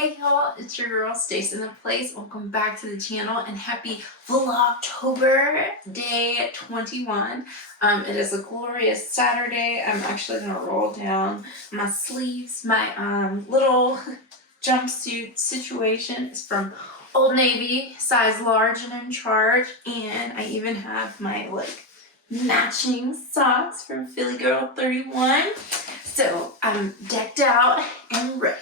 Hey y'all, it's your girl Stace in the place. Welcome back to the channel and happy Vlogtober day 21. It is a glorious Saturday. I'm actually gonna roll down my sleeves. My little jumpsuit situation is from Old Navy, size large and in charge, and I even have my matching socks from Philly Girl 31. So I'm decked out and ready.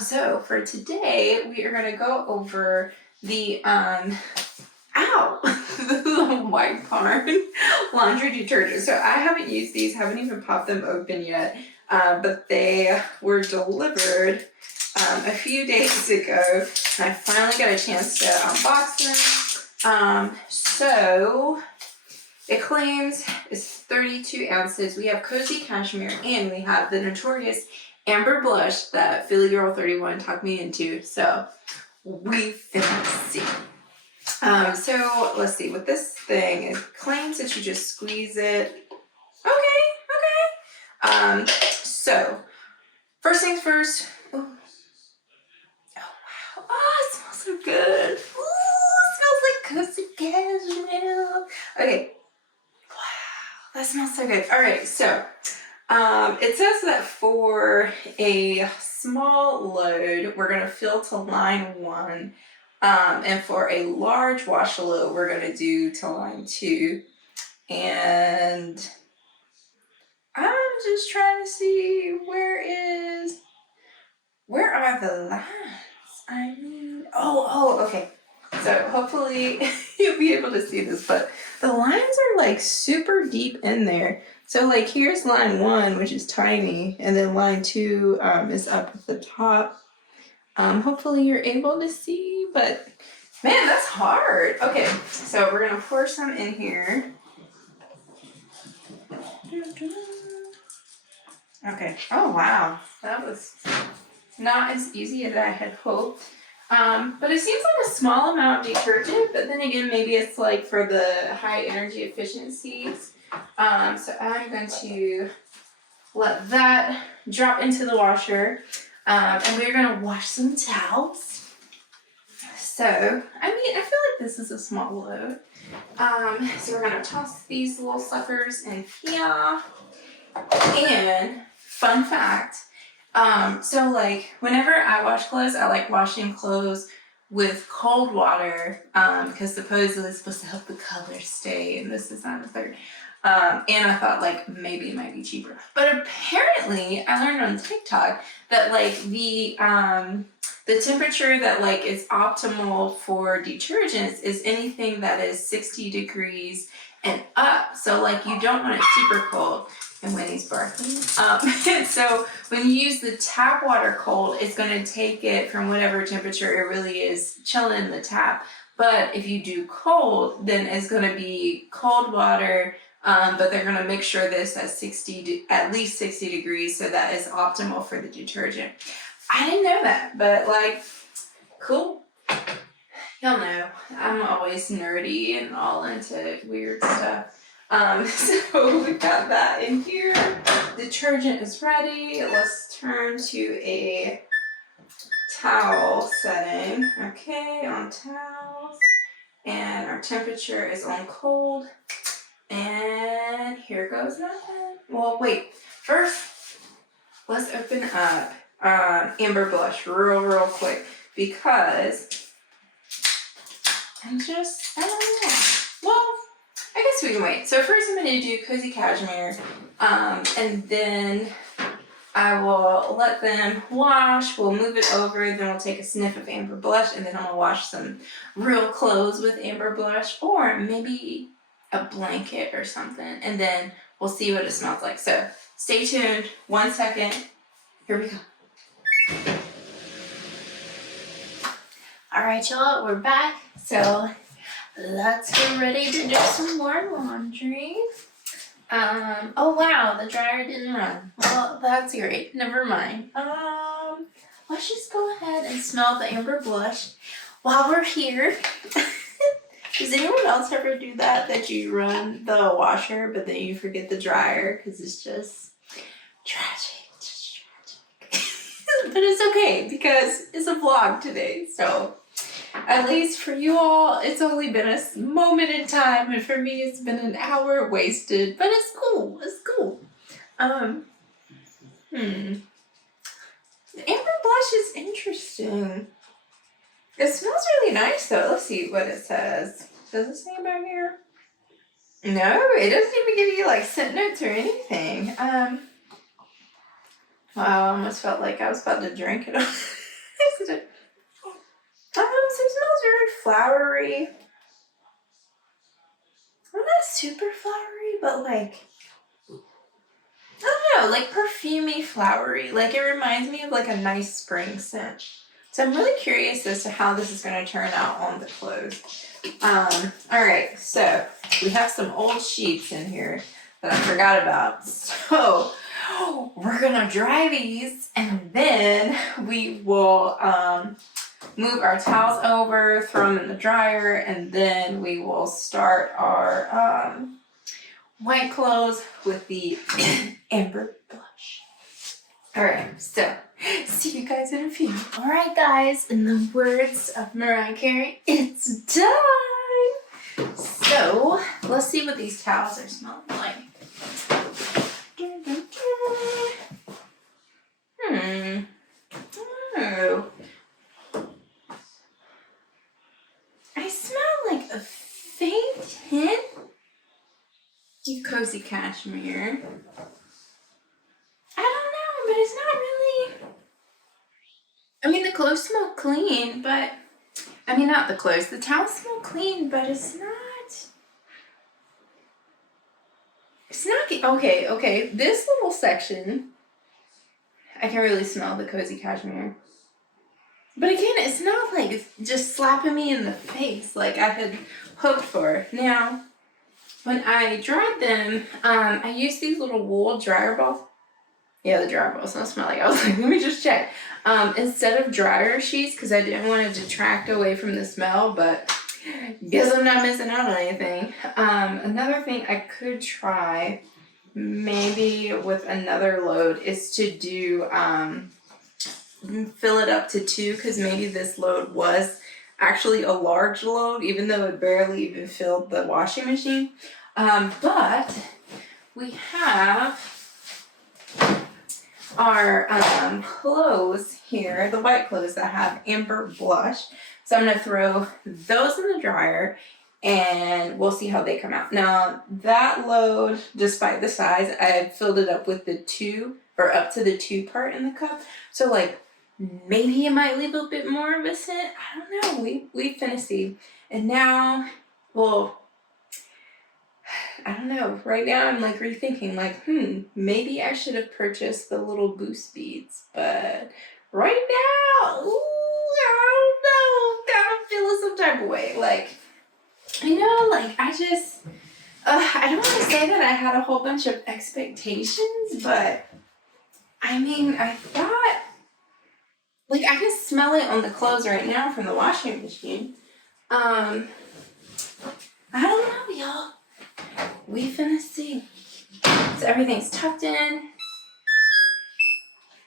So for today, we are gonna go over the the White Barn laundry detergent. So I haven't used these, haven't even popped them open yet, but they were delivered a few days ago, and I finally got a chance to unbox them. So it claims it's 32 ounces. We have Cozy Cashmere, and we have the notorious Amber Blush that Philly Girl 31 talked me into. So we finna see. So let's see what this thing is. Claims that you just squeeze it. Okay. So first things first. Oh wow. Oh, it smells so good. Ooh, it smells like Cozy Cashmere. Okay. Wow, that smells so good. All right, so it says that for a small load, we're going to fill to line 1. And for a large wash load, we're going to do to line 2. And I'm just trying to see where are the lines? I mean, okay. So hopefully you'll be able to see this, but the lines are like super deep in there. So like here's line 1, which is tiny, and then line 2 is up at the top. Hopefully you're able to see, but man, that's hard. Okay, so we're gonna pour some in here. Okay, oh wow, that was not as easy as I had hoped. But it seems like a small amount of detergent, but then again, maybe it's like for the high energy efficiencies. So I'm going to let that drop into the washer, and we're going to wash some towels. So, I mean, I feel like this is a small load. So we're going to toss these little suckers in here. And fun fact, so like whenever I wash clothes, I like washing clothes with cold water, because supposedly it's supposed to help the color stay, and this is not a third. And I thought like maybe it might be cheaper, but apparently I learned on TikTok that like the temperature that like is optimal for detergents is anything that is 60 degrees and up. So like you don't want it super cold. And Winnie's barking. So when you use the tap water cold, it's going to take it from whatever temperature it really is chilling in the tap. But if you do cold, then it's going to be cold water, but they're going to make sure this at at least 60 degrees, so that is optimal for the detergent. I didn't know that, but like, cool. Y'all know I'm always nerdy and all into weird stuff. So we've got that in here. Detergent is ready. Let's turn to a towel setting. Okay, on towels. And our temperature is on cold. And here goes nothing. Well, wait. First, let's open up Amber Blush real quick, because I don't know. Well, I guess we can wait. So first I'm going to do Cozy Cashmere, and then I will let them wash. We'll move it over, then we'll take a sniff of Amber Blush, and then I'm going to wash some real clothes with Amber Blush, or maybe a blanket or something, and then we'll see what it smells like. So stay tuned. 1 second. Here we go. All right, y'all, we're back. So let's get ready to do some more laundry. Oh wow, the dryer didn't run. Well, that's great. Never mind. Let's just go ahead and smell the Amber Blush while we're here. Does anyone else ever do that? That you run the washer, but then you forget the dryer? Because it's just tragic. Just tragic. But it's okay, because vlog today. So at least for you all, it's only been a moment in time, and for me, it's been an hour wasted. But it's cool. It's cool. The amber blush is interesting. It smells really nice though. Let's see what it says. Does it say about here? No, it doesn't even give you like scent notes or anything. Wow, I almost felt like I was about to drink it. So it smells very flowery. Well, not super flowery, but like, I don't know, like perfumey flowery. Like it reminds me of like a nice spring scent. So I'm really curious as to how this is going to turn out on the clothes. All right, so we have some old sheets in here that I forgot about. So we're gonna dry these, and then we will move our towels over, throw them in the dryer, and then we will start our white clothes with the amber blush. All right, so see you guys in a few. All right, guys, in the words of Mariah Carey, it's time. So let's see what these towels are smelling like. Oh. I smell like a faint hint of cozy cashmere. I don't know, but it's not really. I mean, the clothes smell clean, but I mean, not the clothes. The towels smell clean, but it's not. It's not. Okay. This little section, I can really smell the cozy cashmere. But again, it's not like it's just slapping me in the face like I had hoped for. Now, when I dried them, I used these little wool dryer balls. Yeah, the dryer balls don't smell like. I was like, let me just check. Instead of dryer sheets, because I didn't want to detract away from the smell, but guess I'm not missing out on anything. Another thing I could try, maybe with another load, is to do fill it up to 2, because maybe this load was actually a large load, even though it barely even filled the washing machine. But we have our clothes here, the white clothes that have amber blush. So I'm going to throw those in the dryer and we'll see how they come out. Now that load, despite the size, I filled it up with the 2 or up to the 2 part in the cup. So like maybe it might leave a bit more of a scent. I don't know. We finna see. And now, well, I don't know. Right now I'm like rethinking like, maybe I should have purchased the little boost beads. But right now, I don't know. Kind of feeling some type of way. Like, like I just, I don't want to say that I had a whole bunch of expectations, but I mean, I thought, like I can smell it on the clothes right now from the washing machine. I don't know, y'all. We finna see. So everything's tucked in.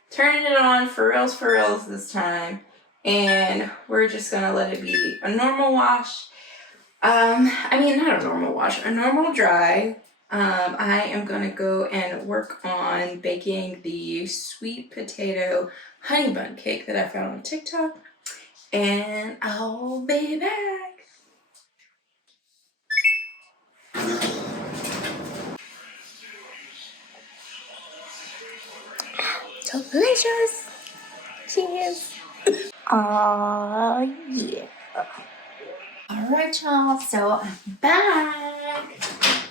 Turning it on for reals this time. And we're just gonna let it be a normal wash. I mean, not a normal wash, a normal dry. I am gonna go and work on baking the sweet potato honey bun cake that I found on TikTok. And I'll be back. Delicious. Cheers. Oh yeah. Alright y'all, so I'm back.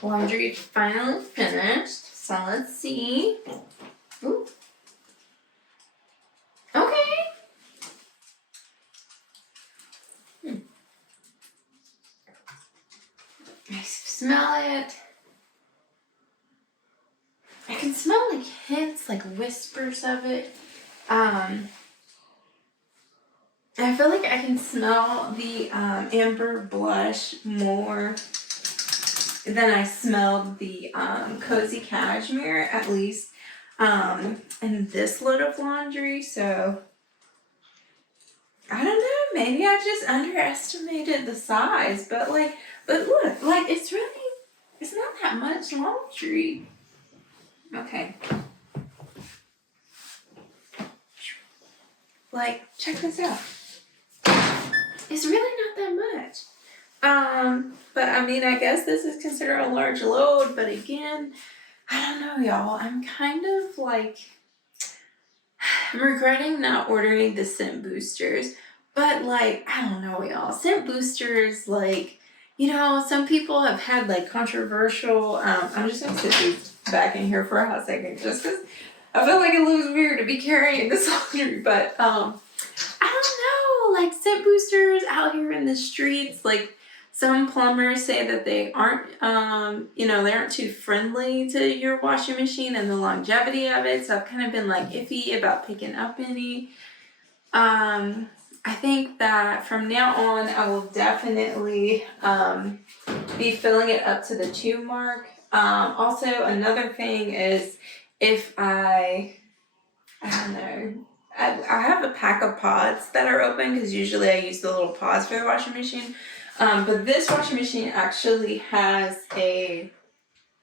Laundry finally finished. So let's see. Ooh. Okay. I smell it. I can smell like hints, like whispers of it. I feel like I can smell the amber blush more than I smelled the cozy cashmere, at least in this load of laundry. So maybe I just underestimated the size, but look, like it's not that much laundry. Okay. Like, check this out. It's really not that much. But I mean, I guess this is considered a large load, but again, I don't know, y'all. I'm kind of like, I'm regretting not ordering the scent boosters, but like, I don't know, y'all. Scent boosters, like, you know, some people have had like controversial, I'm just gonna sit these back in here for a hot second just because I feel like it looks weird to be carrying this laundry, but I don't know, like scent boosters out here in the streets, like some plumbers say that they aren't, you know, they aren't too friendly to your washing machine and the longevity of it. So I've kind of been like iffy about picking up any. I think that from now on, I will definitely be filling it up to the 2 mark. Also, another thing is if I don't know, I have a pack of pods that are open because usually I use the little pods for the washing machine. But this washing machine actually has a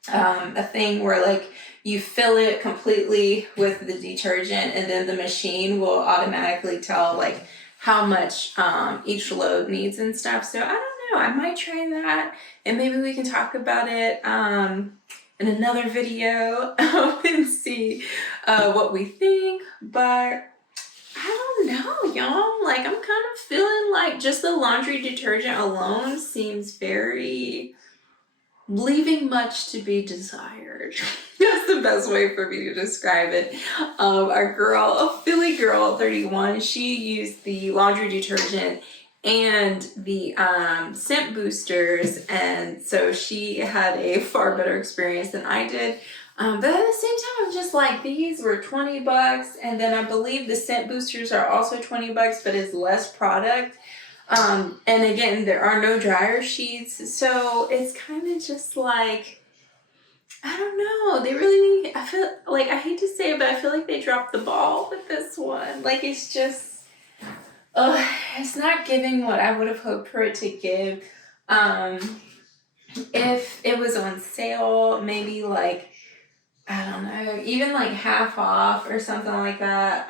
thing where like you fill it completely with the detergent and then the machine will automatically tell like how much each load needs and stuff. So I don't know, I might try that and maybe we can talk about it in another video and see what we think. But I don't know, y'all. Like, I'm kind of feeling like just the laundry detergent alone seems very leaving much to be desired. That's the best way for me to describe it. Our girl, a Philly girl, 31, she used the laundry detergent and the scent boosters, and so she had a far better experience than I did. But at the same time, I'm just like, these were $20, and then I believe the scent boosters are also $20, but it's less product. And again, there are no dryer sheets, so it's kind of just like, I don't know, they really, I feel like, I hate to say it, but I feel like they dropped the ball with this one. Like, it's just, it's not giving what I would have hoped for it to give. If it was on sale, maybe like, I don't know, even like half off or something like that,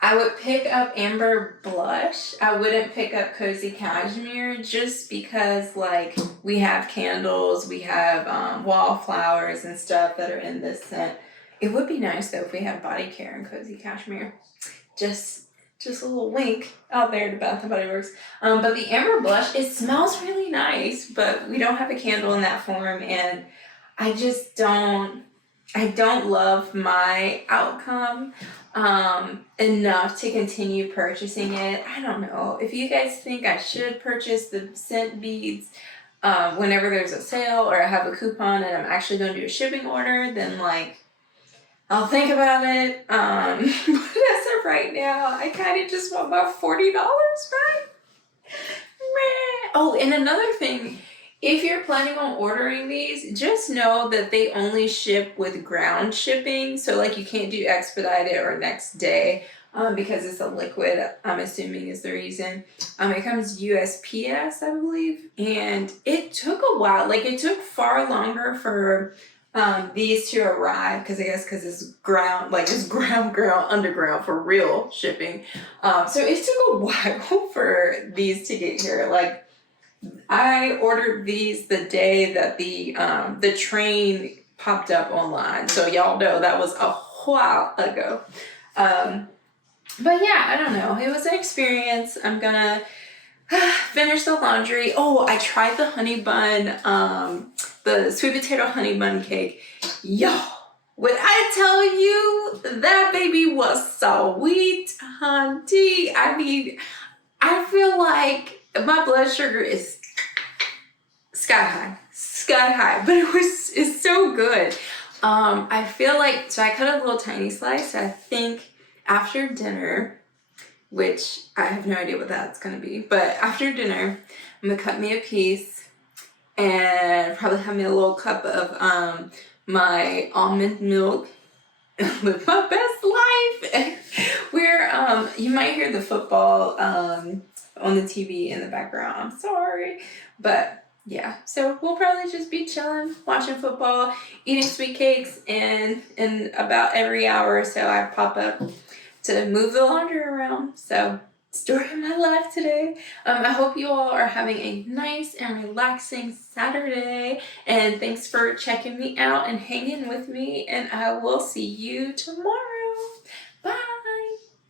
I would pick up Amber Blush. I wouldn't pick up Cozy Cashmere just because like we have candles, we have wallflowers and stuff that are in this scent. It would be nice though if we had body care and Cozy Cashmere. Just a little wink out there to Bath & Body Works. But the Amber Blush, it smells really nice, but we don't have a candle in that form, and I just don't love my outcome enough to continue purchasing it. I don't know. If you guys think I should purchase the scent beads whenever there's a sale or I have a coupon and I'm actually going to do a shipping order, then like I'll think about it. But as of right now, I kind of just want my $40 back. Oh, and another thing, if you're planning on ordering these, just know that they only ship with ground shipping. So like you can't do expedited or next day because it's a liquid, I'm assuming is the reason. It comes USPS, I believe. And it took a while. Like it took far longer for these to arrive because I guess because it's ground, like it's ground, underground for real shipping. So it took a while for these to get here. Like I ordered these the day that the train popped up online. So y'all know that was a while ago. But yeah, I don't know. It was an experience. I'm gonna finish the laundry. Oh, I tried the honey bun, the sweet potato honey bun cake. Yo, when I tell you that baby was sweet, honey. I mean, I feel like my blood sugar is sky high, but it's so good. I feel like, so I cut a little tiny slice. I think after dinner, which I have no idea what that's gonna be, but after dinner, I'm gonna cut me a piece and probably have me a little cup of my almond milk. Live my best life. We're You might hear the football on the TV in the background. I'm sorry. But yeah, so we'll probably just be chilling, watching football, eating sweet cakes, and in about every hour or so I pop up to move the laundry around. So, story of my life today. I hope you all are having a nice and relaxing Saturday, and thanks for checking me out and hanging with me, and I will see you tomorrow. Bye.